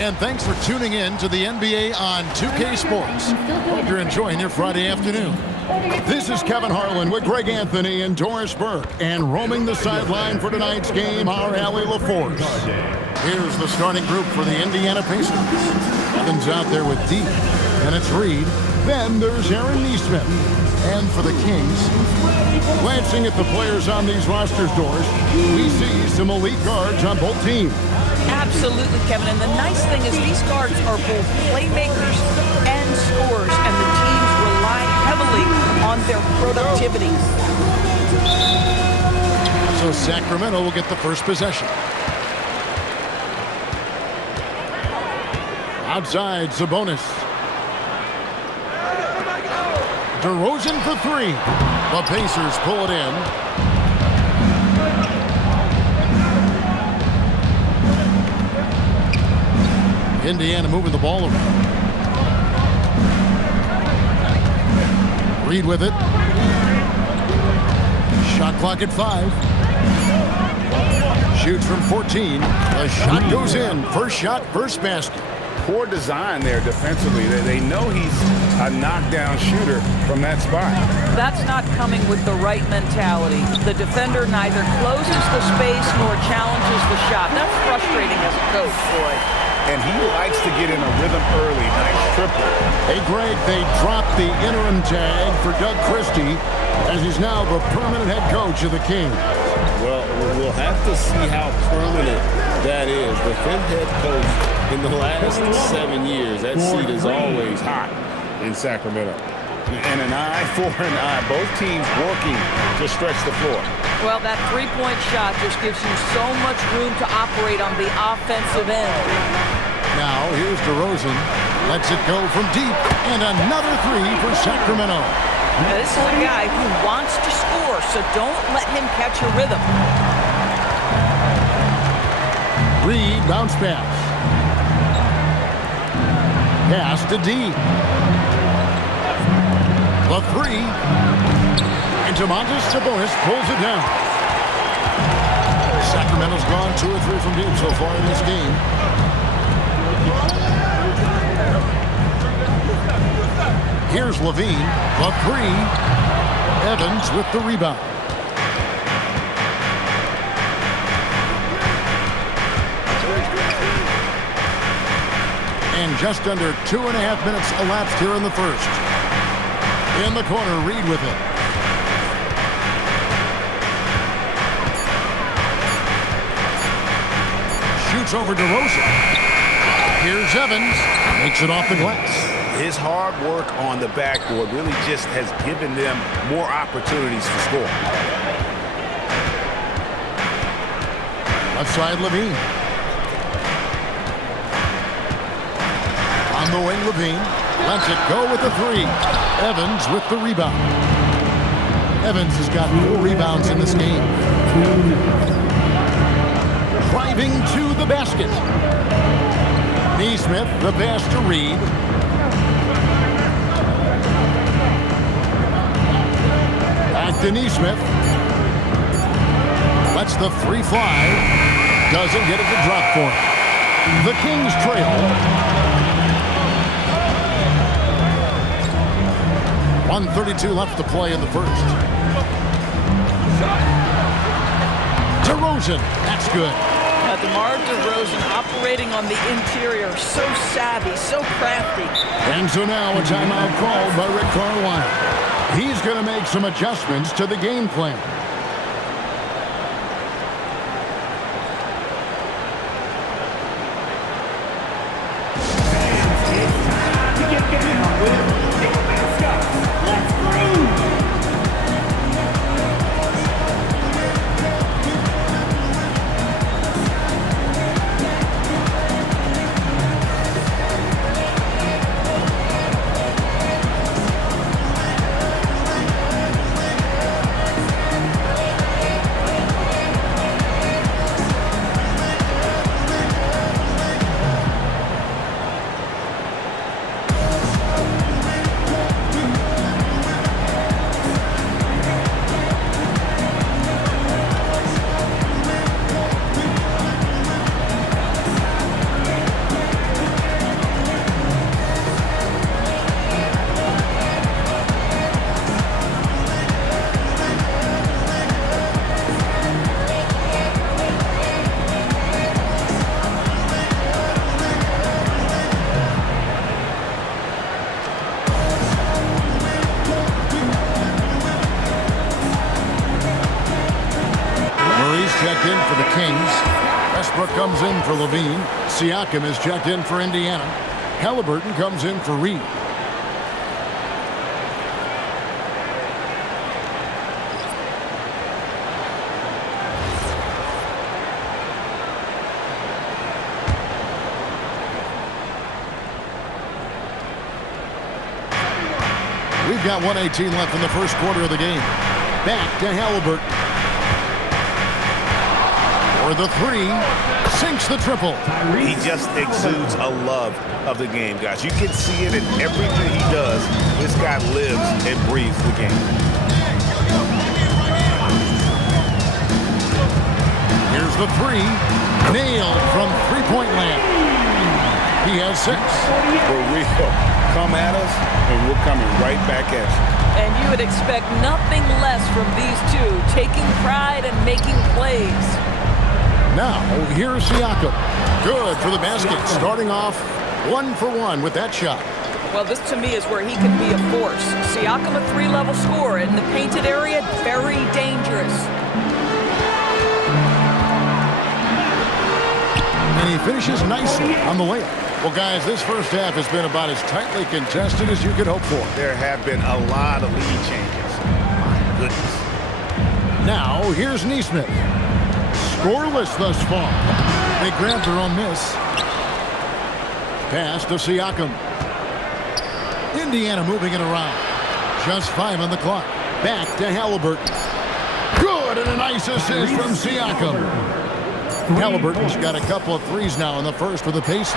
And thanks for tuning in to the NBA on 2K Sports. Hope you're enjoying your Friday afternoon. This is Kevin Harlan with Greg Anthony and Doris Burke. And roaming the sideline for tonight's game, our Allie LaForce. Here's the starting group for the Indiana Pacers. Evans out there with D. And it's Reed. Then there's Aaron Nesmith. And for the Kings, glancing at the players on these rosters, Doris, we see some elite guards on both teams. Absolutely, Kevin. And the nice thing is these guards are both playmakers and scorers, and the teams rely heavily on their productivity. So Sacramento will get the first possession. Outside, Sabonis. DeRozan for three. The Pacers pull it in. Indiana moving the ball around. Reed with it. Shot clock at 5. Shoots from 14. The shot goes in. First shot, first basket. Poor design there defensively. They know he's a knockdown shooter from that spot. That's not coming with the right mentality. The defender neither closes the space nor challenges the shot. That's frustrating as a coach, boy. And he likes to get in a rhythm early. Nice triple. Hey, Greg, they dropped the interim tag for Doug Christie as he's now the permanent head coach of the Kings. Well, we'll have to see how permanent that is. The fifth head coach in the last 7 years, that seat is always hot in Sacramento. And an eye for an eye. Both teams working to stretch the floor. Well, that three-point shot just gives you so much room to operate on the offensive end. Now, here's DeRozan. Lets it go from deep. And another three for Sacramento. Now, this is a guy who wants to score, so don't let him catch a rhythm. Reed, bounce pass. Pass to D. The three. And Domantas Sabonis pulls it down. Sacramento's gone 2 or 3 from deep so far in this game. Here's Levine. The three. Evans with the rebound. And just under 2.5 minutes elapsed here in the first. In the corner, Reed with it. Shoots over DeRozan. Here's Evans. Makes it off the glass. His hard work on the backboard really just has given them more opportunities to score. Left side, Levine. On the wing, Levine. Lets it go with the three. Evans with the rebound. Evans has got 4 rebounds in this game. Driving to the basket. Nesmith, the pass to Reed. Back to Nesmith. Lets the three fly. Doesn't get it to drop for him. The Kings trail. 1:32 left to play in the first. DeRozan, that's good. DeMar DeRozan operating on the interior, so savvy, so crafty. And so now a timeout called by Rick Carlisle. He's going to make some adjustments to the game plan. checked in for the Kings. Westbrook comes in for Levine. Siakam is checked in for Indiana. Halliburton comes in for Reed. We've got 1:18 left in the first quarter of the game. Back to Halliburton. For the three, sinks the triple. He just exudes a love of the game, guys. You can see it in everything he does. This guy lives and breathes the game. Here's the three, nailed from three-point land. He has 6. For real. Come at us, and we're coming right back at you. And you would expect nothing less from these two, taking pride and making plays. Now, here's Siakam. Good for the basket, starting off 1 for 1 with that shot. Well, this to me is where he can be a force. Siakam, a 3-level scorer in the painted area, very dangerous. And he finishes nicely on the layup. Well, guys, this first half has been about as tightly contested as you could hope for. There have been a lot of lead changes. My goodness. Now, here's Nesmith. Scoreless thus far. They grabbed their own miss. Pass to Siakam. Indiana moving it around. Just 5 on the clock. Back to Halliburton. Good, and a nice assist from Siakam. Halliburton's got a couple of threes now in the first for the Pacers.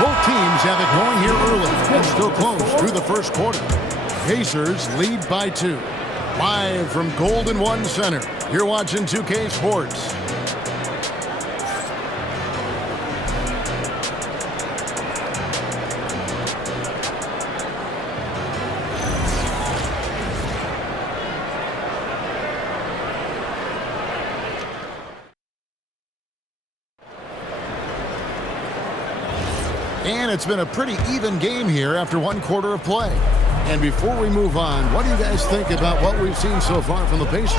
Both teams have it going here early and still close through the first quarter. Pacers lead by 2. Live from Golden One Center, you're watching 2K Sports. And it's been a pretty even game here after 1 quarter of play. And before we move on, what do you guys think about what we've seen so far from the Pacers?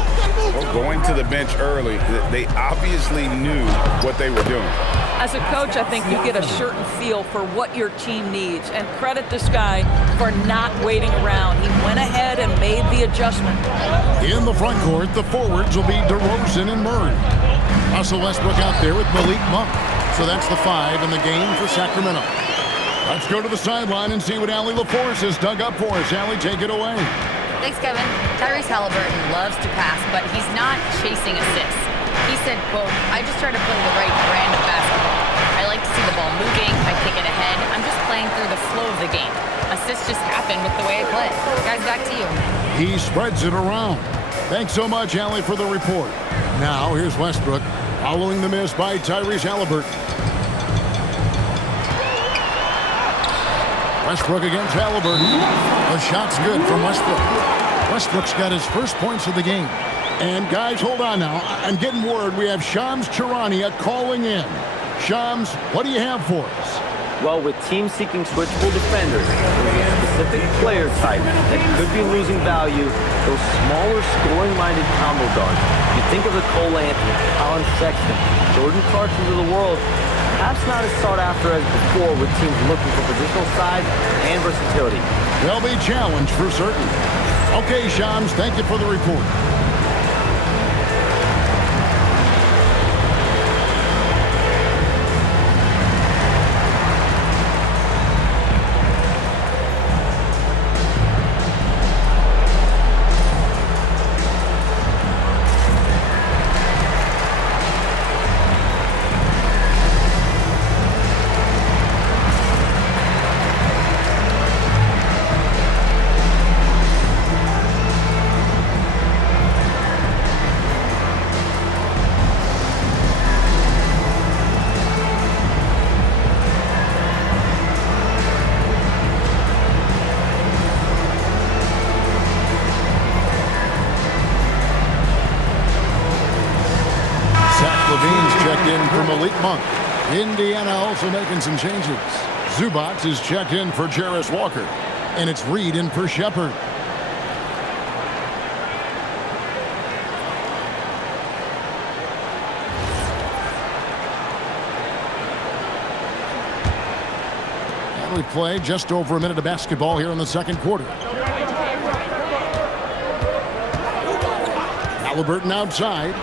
Well, going to the bench early, they obviously knew what they were doing. As a coach, I think you get a certain feel for what your team needs. And credit this guy for not waiting around. He went ahead and made the adjustment. In the front court, the forwards will be DeRozan and Murray. Russell Westbrook out there with Malik Monk. So that's the 5 in the game for Sacramento. Let's go to the sideline and see what Allie LaForce has dug up for us. Allie, take it away. Thanks, Kevin. Tyrese Halliburton loves to pass, but he's not chasing assists. He said, quote, "I just try to play the right brand of basketball. I like to see the ball moving. I kick it ahead. I'm just playing through the flow of the game. Assists just happen with the way I play." Guys, back to you. He spreads it around. Thanks so much, Allie, for the report. Now, here's Westbrook following the miss by Tyrese Halliburton. Westbrook against Halliburton. The shot's good from Westbrook. Westbrook's got his first points of the game. And guys, hold on now. I'm getting word we have Shams Charania calling in. Shams, what do you have for us? Well, with teams seeking switchable defenders, there's a specific player type that could be losing value, those smaller scoring-minded combo guards. You think of the Cole Anthony, Colin Sexton, Jordan Clarksons of the world, perhaps not as sought after as before with teams looking for positional size and versatility. They'll be challenged for certain. Okay, Shams, thank you for the report. Malik Monk. Indiana also making some changes. Zubac is checked in for Jarris Walker. And it's Reed in for Shepard. We've played just over a minute of basketball here in the second quarter. Halliburton outside.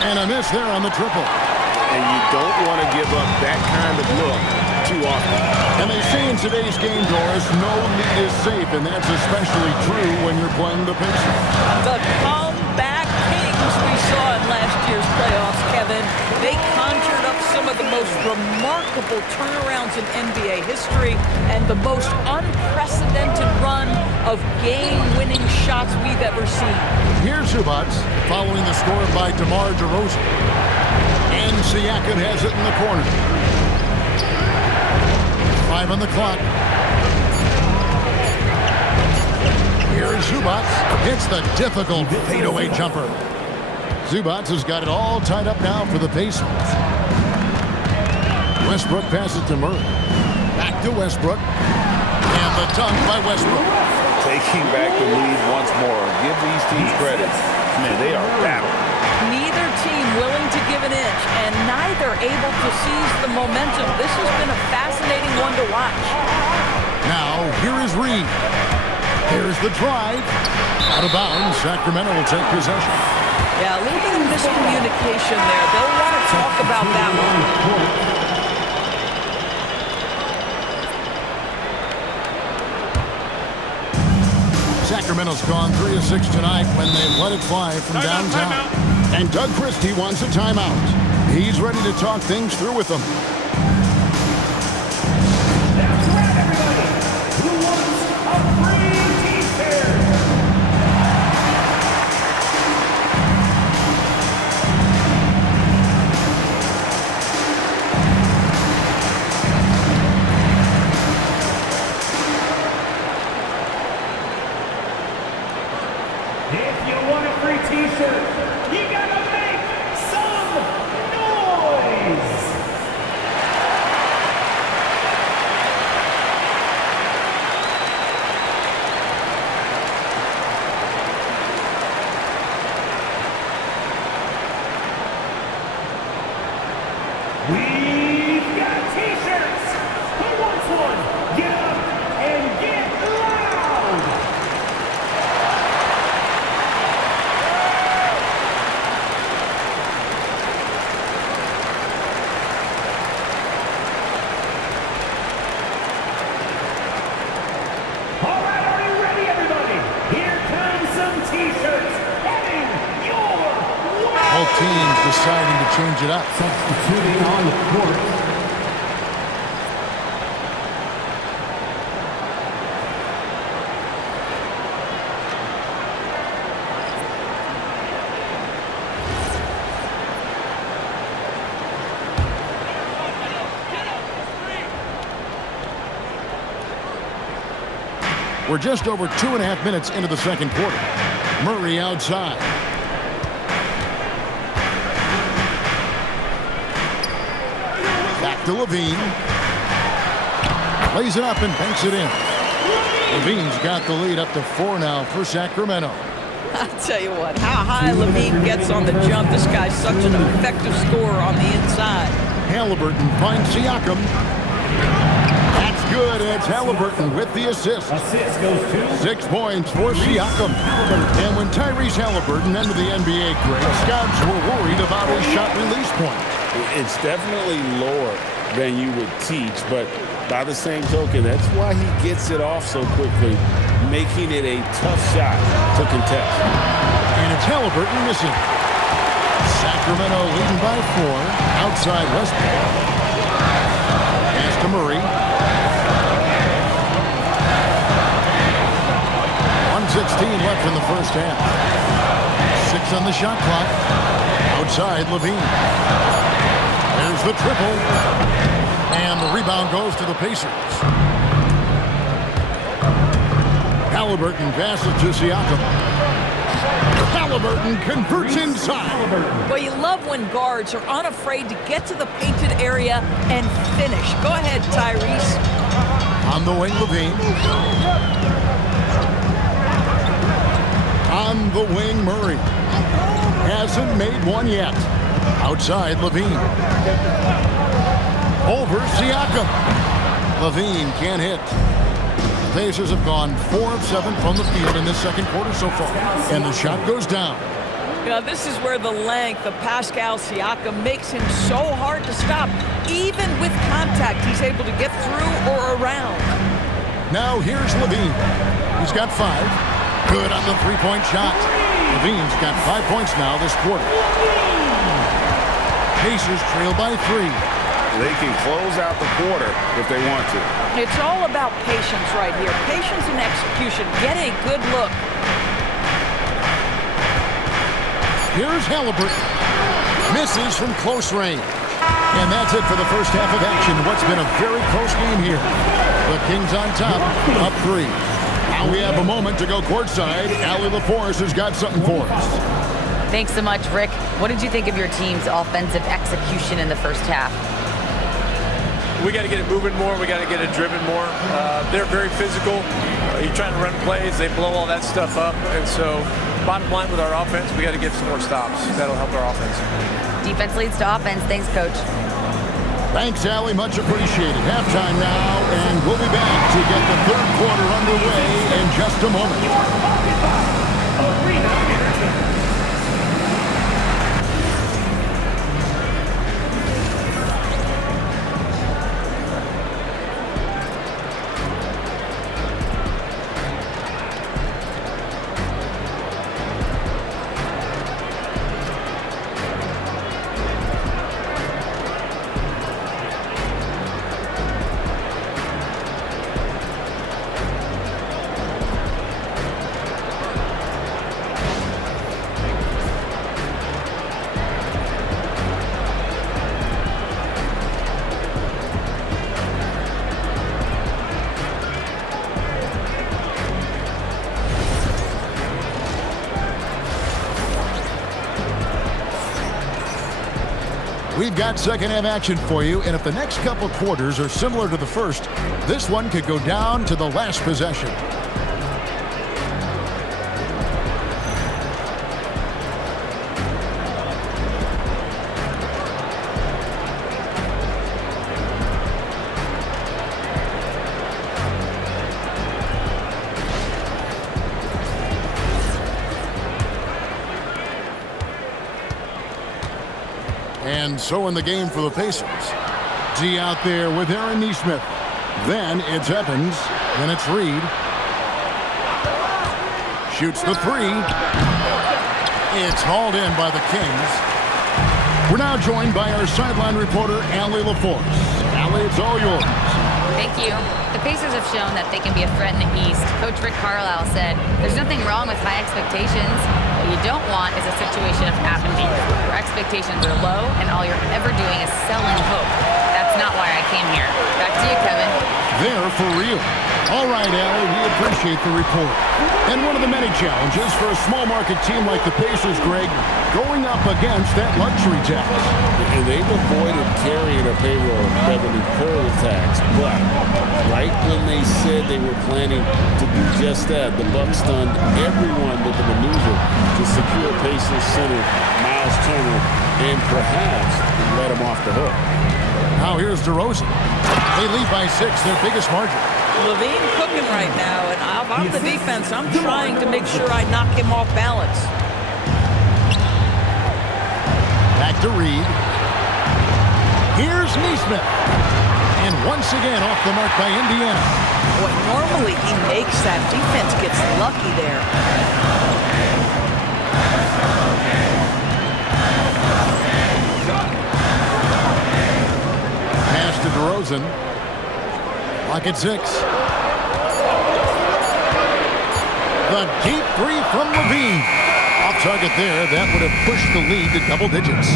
And a miss there on the triple. And you don't want to give up that kind of look too often. And they say in today's game, Doris, no lead is safe, and that's especially true when you're playing the Pacers. The comeback kings we saw in last year's playoffs, Kevin. They conjured up some of the most remarkable turnarounds in NBA history and the most unprecedented run of game-winning shots we've ever seen. Here's Zubac following the score by DeMar DeRozan. And Siakam has it in the corner. 5 on the clock. Here's Zubac. Hits the difficult fadeaway jumper. Zubac has got it all tied up now for the Pacers. Westbrook passes to Murray. Back to Westbrook. And the dunk by Westbrook. Taking back the lead once more. Give these teams credit. Man, they are battling. Neither team willing to give an inch, and neither able to seize the momentum. This has been a fascinating one to watch. Now, here is Reed. Here's the drive. Out of bounds, Sacramento will take possession. Yeah, a little bit of miscommunication there. They'll want to talk about that one. Sacramento's gone 3 of 6 tonight when they let it fly from downtown. And Doug Christie wants a timeout. He's ready to talk things through with them. That's right, everybody. Who wants a free t-shirt? If you want a free t-shirt, you gotta make some noise! We've got t-shirts! Who wants one? Get up and get loud! All right, are you ready, everybody? Here comes some t-shirts heading your way! Both teams deciding to change it up. Substituting on the court. We're just over 2.5 minutes into the second quarter. Murray outside. Back to Levine. Lays it up and banks it in. Levine's got the lead up to 4 now for Sacramento. I'll tell you what, how high Levine gets on the jump. This guy's such an effective scorer on the inside. Halliburton finds Siakam. That's good. It's Halliburton with the assist. Assist goes to 6 points for Siakam. And when Tyrese Halliburton entered the NBA, great scouts were worried about his shot release point. It's definitely lower than you would teach, but by the same token, that's why he gets it off so quickly, making it a tough shot to contest. And it's Halliburton missing. Sacramento leading by 4. Outside Westbrook. Pass to Murray. 1:16 left in the first half. 6 on the shot clock. Outside Levine. There's the triple. And the rebound goes to the Pacers. Halliburton passes to Siakam. Halliburton converts inside. Well, you love when guards are unafraid to get to the painted area and finish. Go ahead, Tyrese. On the wing, Levine. On the wing, Murray. Hasn't made one yet. Outside, Levine. Over Siakam. Levine can't hit. The Pacers have gone 4 of 7 from the field in this second quarter so far. And the shot goes down. This is where the length of Pascal Siakam makes him so hard to stop. Even with contact, he's able to get through or around. Now here's Levine. He's got 5. Good on the three-point shot. Levine's got 5 points now this quarter. Pacers trail by 3. They can close out the quarter if they want to. It's all about patience right here. Patience and execution. Get a good look. Here's Halliburton. Misses from close range. And that's it for the first half of action. What's been a very close game here. The Kings on top, up 3. Now we have a moment to go courtside. Allie LaForce has got something for us. Thanks so much, Rick. What did you think of your team's offensive execution in the first half? We got to get it moving more. We got to get it driven more. They're very physical. You're trying to run plays. They blow all that stuff up. And so bottom line with our offense, we got to get some more stops. That'll help our offense. Defense leads to offense. Thanks, Coach. Thanks, Allie. Much appreciated. Halftime now, and we'll be back to get the third quarter underway in just a moment. We've got second half action for you, and if the next couple quarters are similar to the first, this one could go down to the last possession. And so in the game for the Pacers. G out there with Aaron Nesmith. Then it's Evans. Then it's Reed. Shoots the 3. It's hauled in by the Kings. We're now joined by our sideline reporter, Allie LaForce. Allie, it's all yours. Thank you. The Pacers have shown that they can be a threat in the East. Coach Rick Carlisle said, there's nothing wrong with high expectations. What you don't want is a situation of apathy, where expectations are low and all you're ever doing is selling hope. That's not why I came here. Back to you, Kevin. They're for real. All right, Allie, we appreciate the report. And one of the many challenges for a small market team like the Pacers, Greg, going up against that luxury tax. And they've avoided carrying a payroll revenue curl tax, but right when they said they were planning to do just that, the Bucks stunned everyone with the maneuver to secure Pacers center Miles Turner and perhaps let him off the hook. Now here's DeRozan. They lead by 6, their biggest margin. Levine cooking right now, and I'm the defense. I'm trying to make sure I knock him off balance. Back to Reed. Here's Nesmith. And once again off the mark by Indiana. Boy, normally he makes that. Defense gets lucky there. Pass to DeRozan. Clock at 6. The deep 3 from Levine. Off target there. That would have pushed the lead to double digits.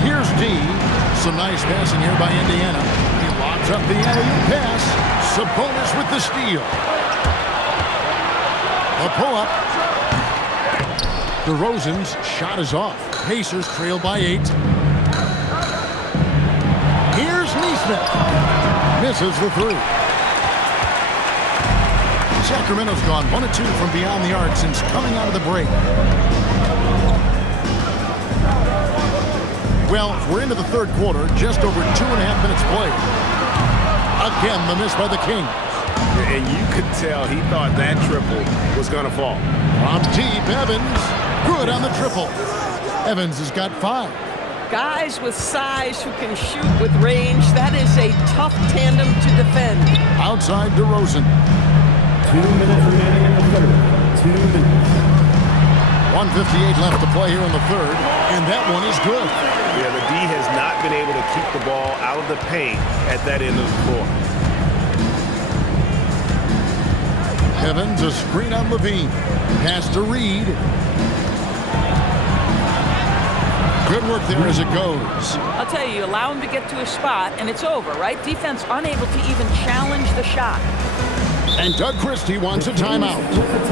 Here's D. Some nice passing here by Indiana. He lobs up the alley-oop pass. Sabonis with the steal. A pull-up. DeRozan's shot is off. Pacers trail by 8. Here's Nesmith. Misses the 3. Sacramento's gone 1 of 2 from beyond the arc since coming out of the break. Well, we're into the third quarter, just over 2.5 minutes played. Again, the miss by the Kings. And you could tell he thought that triple was going to fall. From deep, Evans. Good on the triple. Evans has got 5. Guys with size who can shoot with range, that is a tough tandem to defend. Outside DeRozan. 2 minutes remaining in the third. 2 minutes. 1:58 left to play here in the third, and that one is good. Yeah, the D has not been able to keep the ball out of the paint at that end of the floor. Evans, a screen on Levine. Pass to Reed. Good work there as it goes. I'll tell you, allow him to get to a spot, and it's over, right? Defense unable to even challenge the shot. And Doug Christie wants a timeout.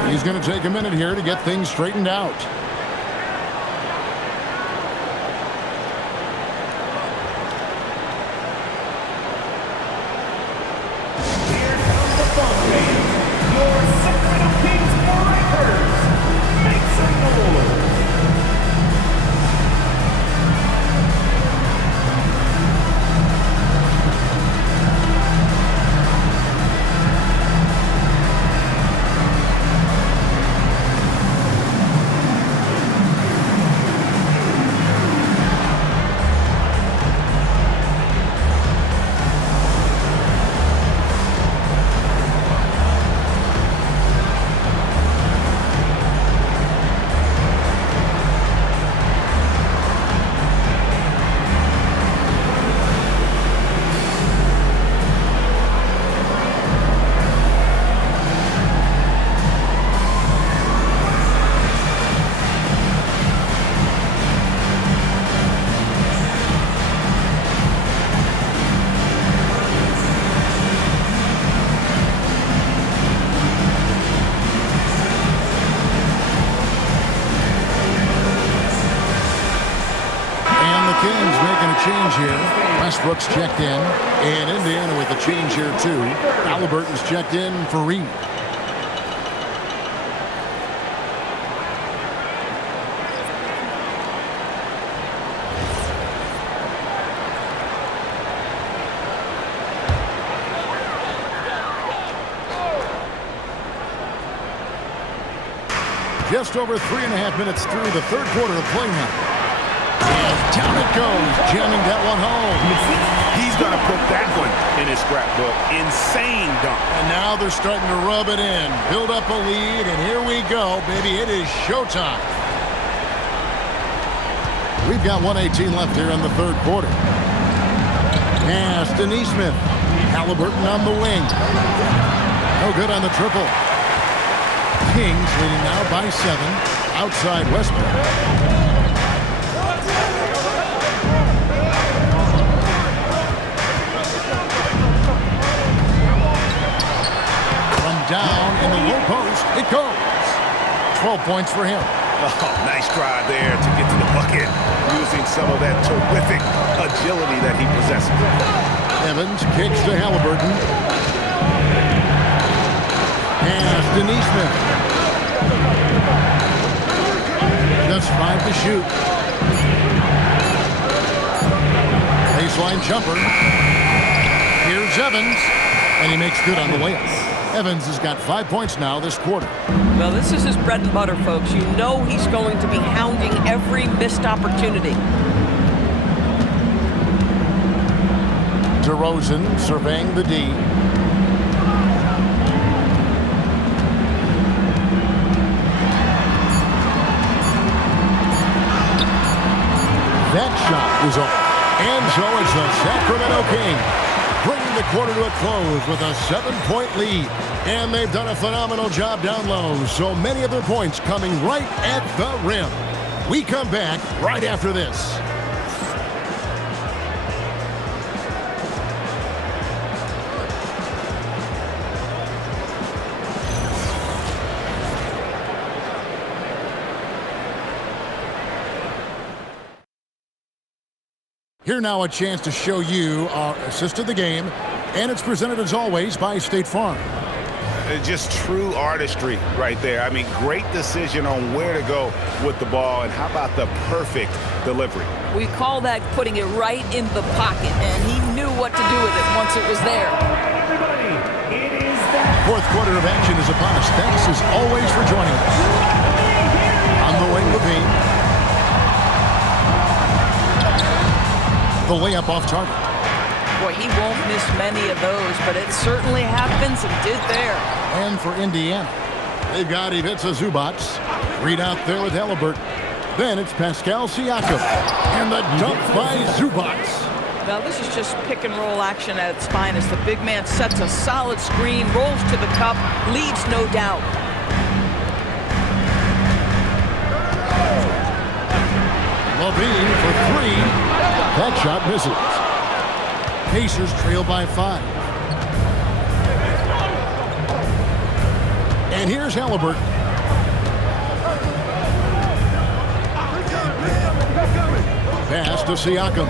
He's going to take a minute here to get things straightened out. Here comes the ball game. Your Sacramento Kings Strikers. Make some noise. Change here. Westbrook's checked in. And Indiana with a change here, too. Halliburton's checked in for Reed. Just over 3.5 minutes through the third quarter of play now. And down it goes, jamming that one home. He's going to put that one in his scrapbook. Insane dunk. And now they're starting to rub it in, build up a lead, and here we go, baby. It is showtime. We've got 1:18 left here in the third quarter. Pass to Nesmith. Halliburton on the wing. No good on the triple. Kings leading now by 7. Outside Westbrook. Down in the low post, it goes. 12 points for him. Oh, nice drive there to get to the bucket, using some of that terrific agility that he possesses. Evans kicks to Halliburton. Pass to Nesmith. Just 5 to shoot. Baseline jumper. Here's Evans, and he makes good on the layup. Evans has got 5 points now this quarter. Well, this is his bread and butter, folks. You know he's going to be hounding every missed opportunity. DeRozan surveying the D. That shot was off. And so it's the Sacramento Kings bringing the quarter to a close with a 7-point lead. And they've done a phenomenal job down low. So many of their points coming right at the rim. We come back right after this. Here now a chance to show you our assist of the game, and it's presented as always by State Farm. Just true artistry right there. I mean, great decision on where to go with the ball, and how about the perfect delivery? We call that putting it right in the pocket, and he knew what to do with it once it was there. Fourth quarter of action is upon us. Thanks as always for joining us. On the way, Levine. The layup off target. Boy, he won't miss many of those, but it certainly happens and did there. And for Indiana, they've got Ivica Zubac. Read out there with Halliburton. Then it's Pascal Siakam. And the dunk by Zubac. Now this is just pick and roll action at its finest. The big man sets a solid screen, rolls to the cup, leads no doubt. Levine for three. That shot misses. Pacers trail by 5. And here's Halliburton. Pass to Siakam.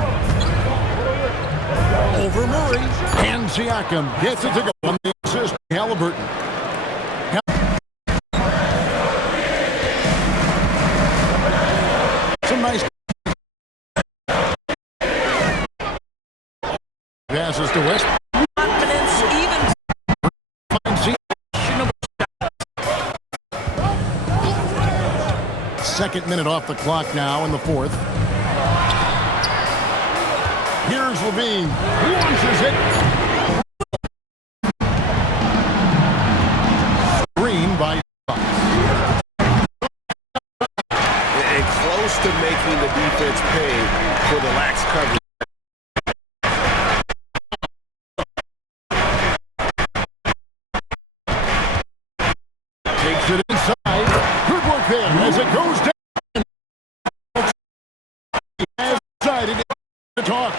Over Murray. And Siakam gets it to go on the assist. Halliburton. Some nice passes to West. Confidence, even Second minute off the clock now in the fourth. Here's Levine. Launches it. Screen by And close to making the defense pay for the lax coverage. takes it inside. Good work there as it goes down. Decided to talk.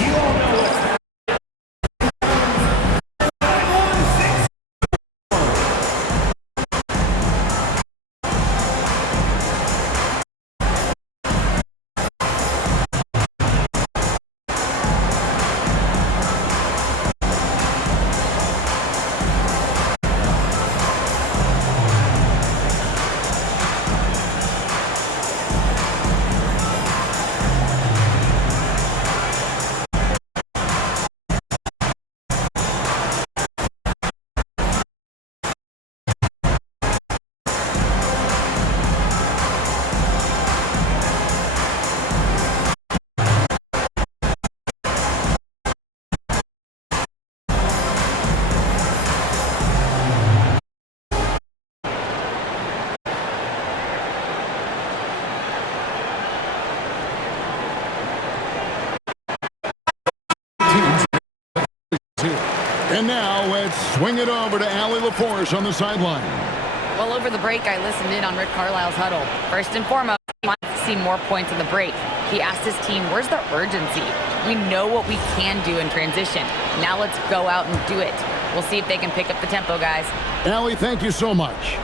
You all know what's And now let's swing it over to Allie LaForce on the sideline. Well, over the break, I listened in on Rick Carlisle's huddle. First and foremost, he wants to see more points in the break. He asked his team, where's the urgency? We know what we can do in transition. Now let's go out and do it. We'll see if they can pick up the tempo, guys. Allie, thank you so much.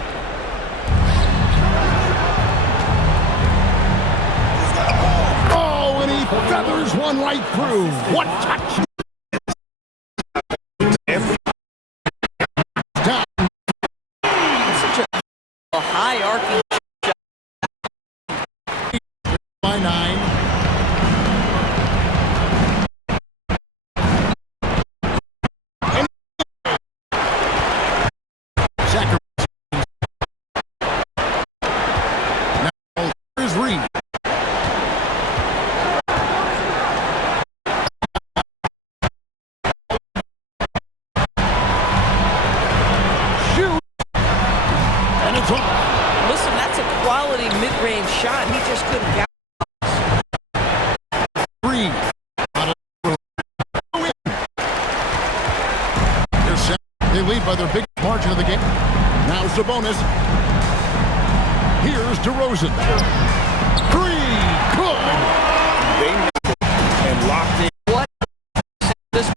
Oh, and he feathers one right through. What touch! a high arcing shot. By 9. Now here's Reed. Listen, that's a quality mid-range shot. He just couldn't get. Reed. They're set. They lead by their biggest margin of the game. Now Sabonis. Here's DeRozan. 3. Good. They missed it and locked in. What? This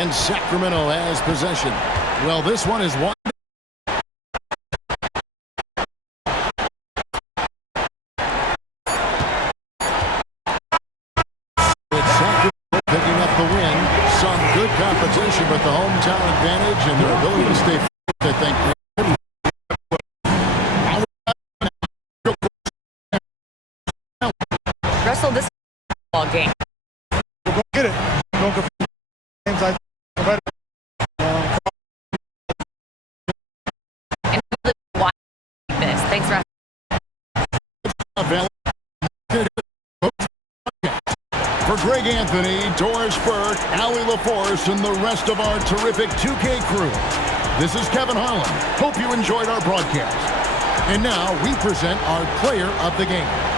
And Sacramento has possession. Well, this one is one. With Sacramento picking up the win. Some good competition, but the hometown advantage and their ability to stay focused, I think. Russell, this ball game. Get it. Don't compete games. I And why this? Thanks, Russell. For Greg Anthony, Doris Burke, Allie LaForce, and the rest of our terrific 2K crew, this is Kevin Harlan. Hope you enjoyed our broadcast. And now we present our player of the game.